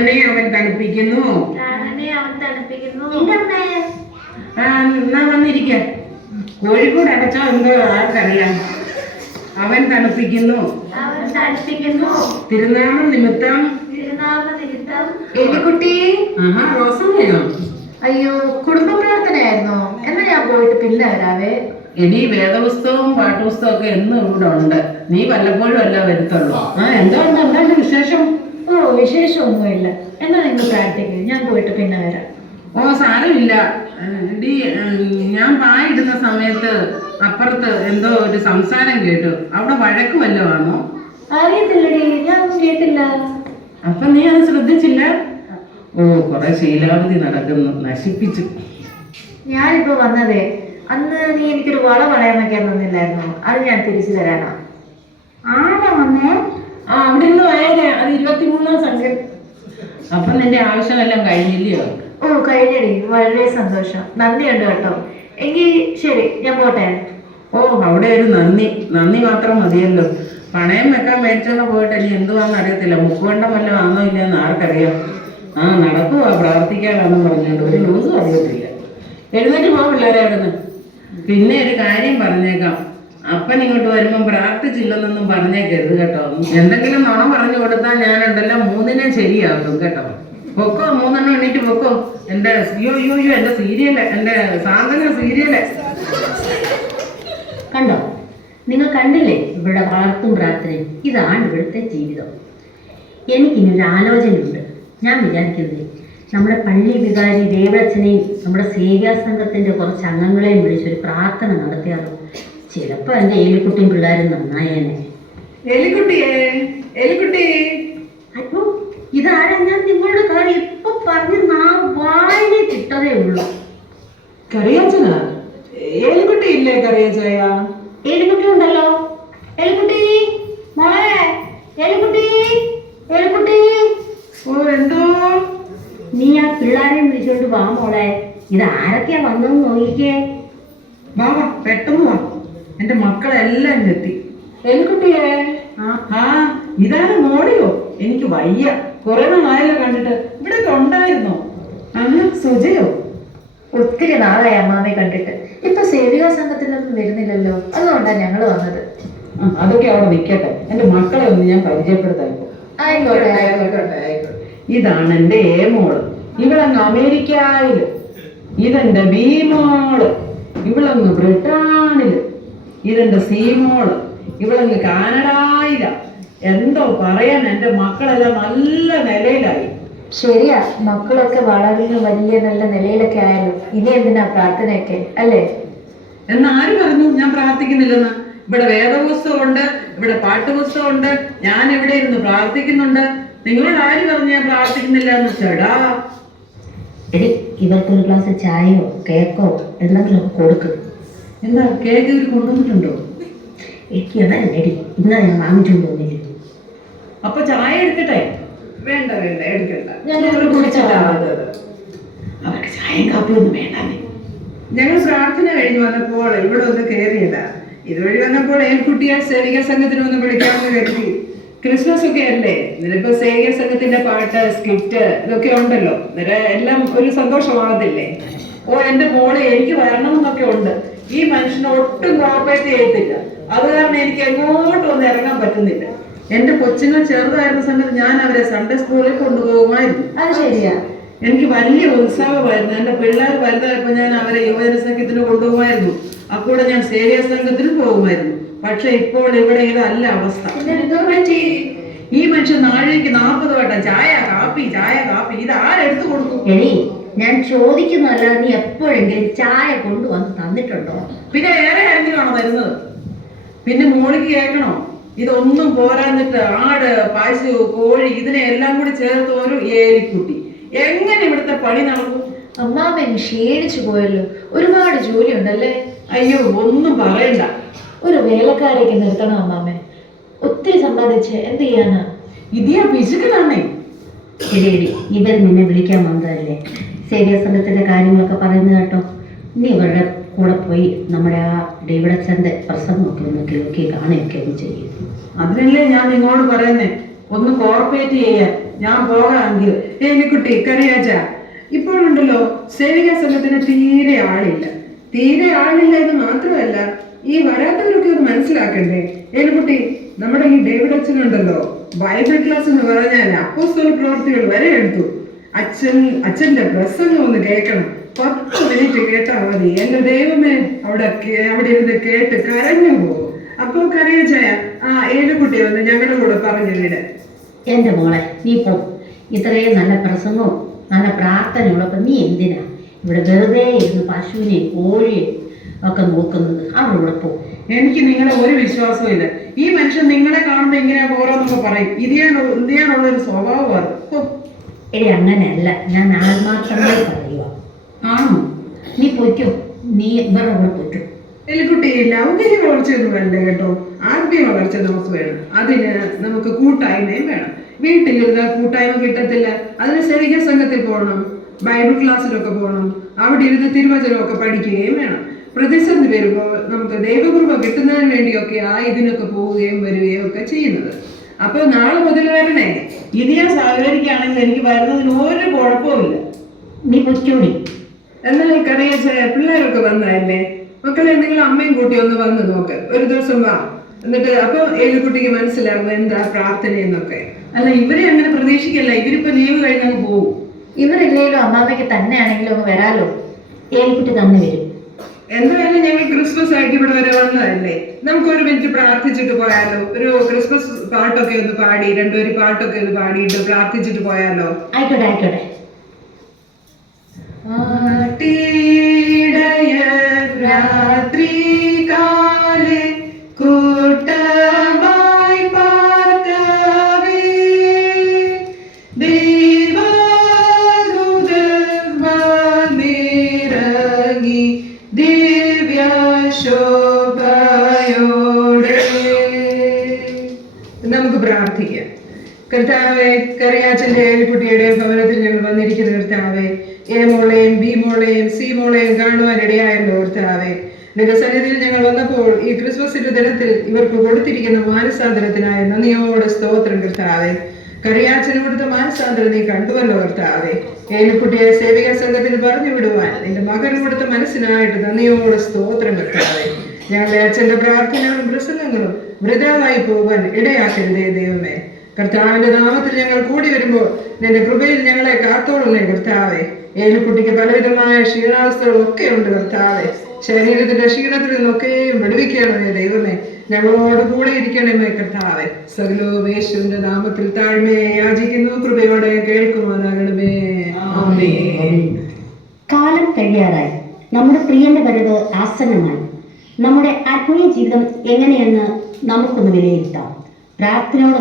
അവൻ തണുപ്പിക്കുന്നു. എന്നാ വന്നിരിക്ക. കോഴിക്കോട് അടച്ചോ എന്തോ ആർക്കറിയാം. അവൻ തണുപ്പിക്കുന്നു. തിരുനാമം നിമിത്തം. എലിക്കുട്ടി. റോസമ്മയോ? അയ്യോ, കുടുംബ പ്രാർത്ഥനയായിരുന്നോ? എന്നാ ഞാൻ പോയിട്ട് പിന്നെ വരാവേ. എടി, വേദപുസ്തകവും പാട്ടുപുസ്തകവും ഒക്കെ എന്നും ഇവിടെ ഉണ്ട്. നീ വല്ലപ്പോഴും അല്ല വരുത്തുള്ളൂ. എന്താണ് വിശേഷം? ഓ, വിശേഷമൊന്നുമില്ല. എന്നാ നിങ്ങൾ പ്രാർത്ഥിക്കും, ഞാൻ പോയിട്ട് പിന്നെ വരാം. ഓ, സാരമില്ല. എടി, ഞാൻ പായിടുന്ന സമയത്ത് അപ്പുറത്ത് എന്തോ ഒരു സംസാരം കേട്ടു. അവിടെ വഴക്ക് വല്ലതും ആണോ? അറിയത്തില്ലടി, ഞാൻ കേട്ടില്ല. അപ്പൊ നീ അത് ശ്രദ്ധിച്ചില്ല? ഓ, കുറെ ശീലാവധി നടക്കുന്നു, നശിപ്പിച്ചു. ഞാനിപ്പോ വന്നതേ, അന്ന് നീ എനിക്കൊരു വള പണയം വെക്കാൻ തന്നില്ലായിരുന്നോ? അത് ഞാൻ തിരിച്ചു തരാനാ. ആരാ വന്നേ? അവിടെ നിന്ന് വായന. അത് 23-ാം സംഖ്യ. അപ്പൊ നിന്റെ ആവശ്യമെല്ലാം കഴിഞ്ഞില്ലയോ? ഓ, കഴിഞ്ഞടി. വളരെ സന്തോഷം. നന്ദിയുണ്ട് കേട്ടോ. എങ്കിൽ ശരി, ഞാൻ പോട്ടെ. ഓ, അവിടെ ഒരു നന്ദി മാത്രം മതിയല്ലോ. പണയം വെക്കാൻ മേടിച്ചോണ്ട് പോയിട്ട് ഇനി എന്തുവാന്ന് അറിയത്തില്ല. മുക്കുവണ്ടം വല്ലതും ആണോ ഇല്ലയെന്ന് ആർക്കറിയാം. നടക്കുവാ പ്രാർത്ഥിക്കാനാണെന്ന് പറഞ്ഞോണ്ട് ഒരു ന്യൂസും അറിയത്തില്ല. എഴുന്നേറ്റ് പോ പിള്ളേരെ അവിടുന്ന്. പിന്നെ ഒരു കാര്യം പറഞ്ഞേക്കാം, അപ്പൻ ഇങ്ങോട്ട് വരുമ്പം പ്രാർത്ഥിച്ചില്ലെന്നൊന്നും പറഞ്ഞേക്കരുത് കേട്ടോ. എന്തെങ്കിലും നുണ പറഞ്ഞു കൊടുത്താൽ ഞാനുണ്ടല്ലോ 3-നെ ശരിയാക്കും കേട്ടോ. പൊക്കോ, 3 എണീറ്റ് പൊക്കോ. എന്റെ എന്റെ സീരിയല്, എന്റെ സാധന സീരിയല് കണ്ടോ? നിങ്ങൾ കണ്ടില്ലേ ഇവിടെ വളർത്തും പ്രാർത്ഥനയും? ഇതാണ് ഇവിടുത്തെ ജീവിതം. എനിക്കിനൊരു ആലോചനയുണ്ട്. ഞാൻ വിചാരിക്കുന്നത് നമ്മുടെ പള്ളി വികാരി ദേവളച്ചനെയും നമ്മുടെ സേവ്യാ സംഘത്തിൻ്റെ കുറച്ച് അംഗങ്ങളെയും വിളിച്ചൊരു പ്രാർത്ഥന നടത്തിയാലോ? ചിലപ്പോൾ എൻ്റെ എലിക്കുട്ടിയും പിള്ളേരും നന്നായേനെ. എലിക്കുട്ടി. അയ്യോ, ഇതാരാ? ഞാൻ നിങ്ങളുടെ കാര്യം ഇപ്പൊ പറഞ്ഞ് വായിനെ കിട്ടതേ ഉള്ളൂ. കറിയാച്ചനാ? എലിക്കുട്ടി ഇല്ലേ കറിയാച്ചയ? എലിക്കുട്ടി ഉണ്ടല്ലോ. എലിക്കുട്ടി മോളെ, എലിക്കുട്ടി, എലിക്കുട്ടി. ഓ, എന്തോ? നീ ആ പിള്ളേരെയും വിളിച്ചോണ്ട് വാ മോളെ. ഇത് ആരൊക്കെയാ വന്നെന്ന് നോക്കിക്കേ. വാ, പെട്ടെന്ന് വാ. എന്റെ മക്കളെല്ലാം എത്തി. എലിക്കുട്ടിയെ. ഇതാണ് മോളിയോ? എനിക്ക് വയ്യ. കുറെ നാളായല്ലോ കണ്ടിട്ട്. ഇവിടെ ഉണ്ടായിരുന്നോ? സുജയോ? ഒത്തിരി നാളായി അമ്മാമ്മയെ കണ്ടിട്ട്. ഇപ്പൊ സേവികാ സംഘത്തിനൊന്നും വരുന്നില്ലല്ലോ, അതുകൊണ്ടാണ് ഞങ്ങൾ വന്നത്. അതൊക്കെ അവിടെ നിൽക്കട്ടെ. എന്റെ മക്കളെ ഒന്ന് ഞാൻ പരിചയപ്പെടുത്താൻ. ആയിക്കോട്ടെ. ഇതാണ് എന്റെ മോള്. ഇവളങ്ങ് അമേരിക്കയില്. ഇതെന്റെ ബി മോള്. ഇവളങ്ങ് ബ്രിട്ടാനില്. ഇതെന്റെ സി മോള്. ഇവളങ്ങ് കാനഡയില. എന്തോ പറയാൻ, എന്റെ മക്കളെല്ലാം നല്ല നിലയിലായി. ശരിയാ, മക്കളൊക്കെ വളരെ വലിയ നല്ല നിലയിലൊക്കെ ആയാലും ഇനി എന്തിനാ പ്രാർത്ഥനയൊക്കെ, അല്ലേ? എന്നാര് പറഞ്ഞു ഞാൻ പ്രാർത്ഥിക്കുന്നില്ലെന്ന്? ഇവിടെ വേദപുസ്തകമുണ്ട്, ഇവിടെ പാട്ടുപുസ്തകമുണ്ട്. ഞാൻ ഇവിടെ ഇരുന്ന് പ്രാർത്ഥിക്കുന്നുണ്ട്. നിങ്ങളോട് ആര് പറഞ്ഞു ഞാൻ പ്രാർത്ഥിക്കുന്നില്ല എന്ന്? ചേടാ, എടി, ഇവർക്കൊരു ഗ്ലാസ് ചായയോ കേക്കോ എന്തെങ്കിലും കൊടുക്കും. എന്താ കേക്ക് ഇവർ കൊണ്ടുവന്നിട്ടുണ്ടോ? എനിക്ക് എടി, ഇന്നാ ഞാൻ വാങ്ങിച്ചുകൊണ്ട് വന്നില്ല. അപ്പൊ ചായ എടുക്കട്ടെ? വേണ്ട, എടുക്കണ്ട. അവർക്ക് ചായയും കാപ്പിയൊന്നും വേണ്ടേ. ഞങ്ങൾ പ്രാർത്ഥന കഴിഞ്ഞ് വന്നപ്പോൾ ഇവിടെ ഒന്ന് കയറിയതാ. ഇതുവഴി വന്നപ്പോൾ ഏൽക്കുട്ടിയെ സേവിക സംഘത്തിന് ഒന്ന് വിളിക്കാമെന്ന് കരുതി. ക്രിസ്മസ് ഒക്കെ അല്ലേ, നിനക്ക് സേവിക സംഘത്തിന്റെ പാട്ട്, സ്കിറ്റ് ഇതൊക്കെ ഉണ്ടല്ലോ. എല്ലാം ഒരു സന്തോഷമാകത്തില്ലേ? ഓ, എന്റെ മോളെ, എനിക്ക് വരണം എന്നൊക്കെ ഉണ്ട്. ഈ മനുഷ്യനെ ഒട്ടും കോപ്പറേറ്റ് ചെയ്യത്തില്ല. അത് കാരണം എനിക്ക് എങ്ങോട്ടും ഒന്നും ഇറങ്ങാൻ പറ്റുന്നില്ല. എന്റെ കൊച്ചുങ്ങൾ ചെറുതായിരുന്ന സമയത്ത് ഞാൻ അവരെ സൺഡേ സ്കൂളിൽ കൊണ്ടുപോകുമായിരുന്നു. അത് ശരിയാ, എനിക്ക് വലിയ ഉത്സാഹമായിരുന്നു. എന്റെ പിള്ളേർ വലുതായപ്പോൾ ഞാൻ അവരെ യുവജന സംഘത്തിന് കൊണ്ടുപോകുമായിരുന്നു. അക്കൂടെ ഞാൻ സേവ്യ സംഘത്തിന് പോകുമായിരുന്നു. പക്ഷെ ഇപ്പോൾ ഇവിടെ ഇതല്ല അവസ്ഥ. ഈ മനുഷ്യൻ നാഴേക്ക് 40 വട്ടം ചായ കാപ്പി ഇത് ആരെടുത്തു കൊടുക്കും? എടി, ഞാൻ ചോദിക്കുന്നല്ല, നീ എപ്പോഴെങ്കിലും ചായ കൊണ്ടുവന്ന് തന്നിട്ടുണ്ടോ? പിന്നെ ഏറെ ആരെങ്കിലുമാണോ തരുന്നത്? പിന്നെ മോളിക്ക് കേൾക്കണോ? ഇതൊന്നും പോരാന്നിട്ട് ആട്, പശു, കോഴി ഇതിനെ എല്ലാം കൂടി ചേർത്ത് ഒരു ഏലിക്കുട്ടി. എങ്ങനെ ഇവിടുത്തെ പണി നടക്കും? അമ്മാമ്മ ക്ഷീണിച്ചു പോയല്ലോ, ഒരുപാട് ജോലി ഉണ്ടല്ലേ. അയ്യോ, ഒന്നും പറയണ്ട. ഒരു വേലക്കാരേക്ക് നിർത്തണം അമ്മാമ്മ. ഒത്തിരി സമ്പാദിച്ച് എന്ത് ചെയ്യാനാ? ഇതിയാ പിശുക്കലാണേ. എടി, ഇവർ നിന്നെ വിളിക്കാൻ വന്നതല്ലേ? സേവ്യ സംഘത്തിന്റെ കാര്യങ്ങളൊക്കെ പറയുന്നത് കേട്ടോ. നീ ഇവരുടെ കൂടെ പോയി നമ്മുടെ ആ ഡേവിഡച്ചന്റെ പ്രസംഗമൊക്കെ ഒന്ന് കേൾക്കുകയും കാണുകയൊക്കെ ഒന്ന് ചെയ്യും. അതിനല്ലേ ഞാൻ നിങ്ങളോട് പറയുന്നേ, ഒന്ന് കോർപ്പറേറ്റ് ചെയ്യാൻ ഞാൻ പോകാമെങ്കിൽ. ഏലിക്കുട്ടി കറിയാച്ച, ഇപ്പോഴുണ്ടല്ലോ സേവിക സംഘത്തിന് തീരെ ആളില്ല. തീരെ ആളില്ല എന്ന് മാത്രമല്ല, ഈ വരാത്തവരൊക്കെ ഒന്ന് മനസ്സിലാക്കണ്ടേ ഏലിക്കുട്ടി. നമ്മുടെ ഈ ഡേവിഡ് അച്ഛനുണ്ടല്ലോ, ബൈബിൾ ക്ലാസ് എന്ന് പറഞ്ഞാൽ അപ്പോസ്തല പ്രവർത്തികൾ വരെ എടുത്തു. അച്ഛന്റെ പ്രസംഗം ഒന്ന് കേൾക്കണം. 10 മിനിറ്റ് കേട്ടാൽ മതി. എന്റെ ദൈവമേ, അവിടെ ഇരുന്ന് കേട്ട് കരഞ്ഞു പോകും. അപ്പൊ കറിയാച്ചായ ഏലിക്കുട്ടി വന്ന് ഞങ്ങളുടെ കൂടെ പറഞ്ഞു വീട്. എൻ്റെ മോളെ, നീ പോ. ഇത്രയും നല്ല പ്രസംഗവും നല്ല പ്രാർത്ഥനയുള്ളപ്പോൾ നീ എന്തിനാ ഇവിടെ വെറുതെ ഇരുന്ന് പശുവിനെയും കോഴിയും ഒക്കെ നോക്കുന്നത്? അവളിവിടെ പോ. എനിക്ക് നിങ്ങളെ ഒരു വിശ്വാസവും ഇല്ല. ഈ മനുഷ്യൻ നിങ്ങളെ കാണുമ്പോ ഇങ്ങനെ ഓരോന്നൊക്കെ പറയും. ഇതിയാനുള്ളൊരു സ്വഭാവമാണ്. എടി അങ്ങനെയല്ല, ഞാൻ ആത്മാർത്ഥമായി പറയുക. ആണോ? നീ പൊയ്ക്കോ, നീ ഇവരുടെ കൂടെ പൊയ്ക്കോ. എലിക്കുട്ടി, ലൗകിക വളർച്ചയൊന്നും വേണ്ട കേട്ടോ. ആത്മീയ വളർച്ച നമുക്ക് വേണം. അതിന് നമുക്ക് കൂട്ടായ്മയും വേണം. വീട്ടിലിരുന്ന കൂട്ടായ്മ കിട്ടത്തില്ല. അതിന് സേവിക സംഘത്തിൽ പോകണം, ബൈബിൾ ക്ലാസ്സിലൊക്കെ പോകണം, അവിടെ ഇരുന്ന് തിരുവചനമൊക്കെ പഠിക്കുകയും വേണം. പ്രതിസന്ധി വരുമ്പോൾ നമുക്ക് ദൈവകൃപ കിട്ടുന്നതിന് വേണ്ടിയൊക്കെ ഇതിനൊക്കെ പോവുകയും വരികയും ഒക്കെ ചെയ്യുന്നത്. അപ്പൊ നാളെ മുതൽ വരണേ. ഇനി ഞാൻ സഹകരിക്കുകയാണെങ്കിൽ എനിക്ക് വരുന്നതിന് ഒരു കുഴപ്പമില്ല. നീ പൊയ്ക്കോടി. എന്നാൽ കറിയാച്ച പിള്ളേരൊക്കെ വന്നതല്ലേ. മക്കളെ, നിങ്ങൾ അമ്മയും കൂട്ടി ഒന്ന് വന്ന് നോക്ക്. ഒരു ദിവസം വാ. എന്നിട്ട് അപ്പൊ ഏലിക്കുട്ടിക്ക് മനസ്സിലാവും എന്താ പ്രാർത്ഥന എന്നൊക്കെ. അല്ല, ഇവരെ അങ്ങനെ പ്രതീക്ഷിക്കല്ല. ഇവരിപ്പോ ലീവ് കഴിഞ്ഞങ്ങ് പോവും. ഇവരില്ലെങ്കിലും അമ്മാമ്മയ്ക്ക് തന്നെയാണെങ്കിലും ഒന്ന് വരാലോ. ഏലിക്കുട്ടി തന്നെ വരും. എന്തായാലും ഞങ്ങൾ ക്രിസ്മസ് ആയിട്ട് ഇവിടെ വരെ വന്നതല്ലേ, നമുക്ക് ഒരു മിനിറ്റ് പ്രാർത്ഥിച്ചിട്ട് പോയാലോ? ഒരു ക്രിസ്മസ് പാട്ടൊക്കെ ഒന്ന് പാടി, രണ്ടുപേര് പാട്ടൊക്കെ ഒന്ന് പാടിയിട്ട് പ്രാർത്ഥിച്ചിട്ട് പോയാലോ? ആയിക്കോട്ടെ ആയിക്കോട്ടെ. രാത്രികാലെ കൂട്ടമായി പാർക്കവേ ദൈവദൂതന്മാരിറങ്ങി ദിവ്യശോഭയോടെ. നമുക്ക് പ്രാർത്ഥിക്കാം. കർത്താവേ, കറിയാച്ചന്റെ ഏലിക്കുട്ടിയുടെ ഭവനത്തിൽ ഞങ്ങൾ വന്നിരിക്കുന്ന കർത്താവേ, എ മോളെയും ബി മോളെയും സി മോളെയും കാണുവാനിടയായല്ലോ കർത്താവേ. നിന്റെ സന്നിധിയിൽ ഞങ്ങൾ വന്നപ്പോൾ ഈ ക്രിസ്മസിന്റെ ദിനത്തിൽ ഇവർക്ക് കൊടുത്തിരിക്കുന്ന മാനസാന്തരത്തിനായ നന്ദിയോടെ സ്തോത്രം കർത്താവേ. കറിയാച്ചന് കൊടുത്ത മാനസാന്തരം നീ കണ്ടുവല്ലോ കർത്താവേ. ഏലിക്കുട്ടിയെ സേവിക സംഘത്തിൽ പറഞ്ഞു വിടുവാൻ നിന്റെ മകന് കൊടുത്ത മനസ്സിനായിട്ട് നന്ദിയോടെ സ്തോത്രം കർത്താവേ. ഞങ്ങളുടെ അച്ഛന്റെ പ്രാർത്ഥനകളും പ്രസംഗങ്ങളും വൃഥാവായി പോകാൻ ഇടയാക്കരുതേ ദൈവമേ. കർത്താവിന്റെ നാമത്തിൽ ഞങ്ങൾ കൂടി വരുമ്പോൾ നിന്റെ കൃപയിൽ ഞങ്ങളെ കാത്തോളണേ കർത്താവേ. ഏലിക്കുട്ടിക്ക് പലവിധമായ ക്ഷീണാവസ്ഥകളൊക്കെ ഉണ്ട് കർത്താവേ. ശരീരത്തിന്റെ ക്ഷീണത്തിൽ നിന്നൊക്കെയും വെടിവിക്കണമേ ദൈവമേ. ഞങ്ങളോട് കൂടെ ഇരിക്കണമേ കർത്താവേ. സകലവും യേശുവിന്റെ നാമത്തിൽ താഴ്മയെ യാചിക്കുന്നു. കൃപയോടെ കേൾക്കുവാനാകണമേ. ആമേൻ. കാലം കഴിയാറായി. നമ്മുടെ പ്രിയന്റെ വരവ് ആസന്നമായി. നമ്മുടെ ആത്മീയ ജീവിതം എങ്ങനെയെന്ന് നമുക്കൊന്ന് വിലയിരുത്താം. പ്രാർത്ഥനയോടെ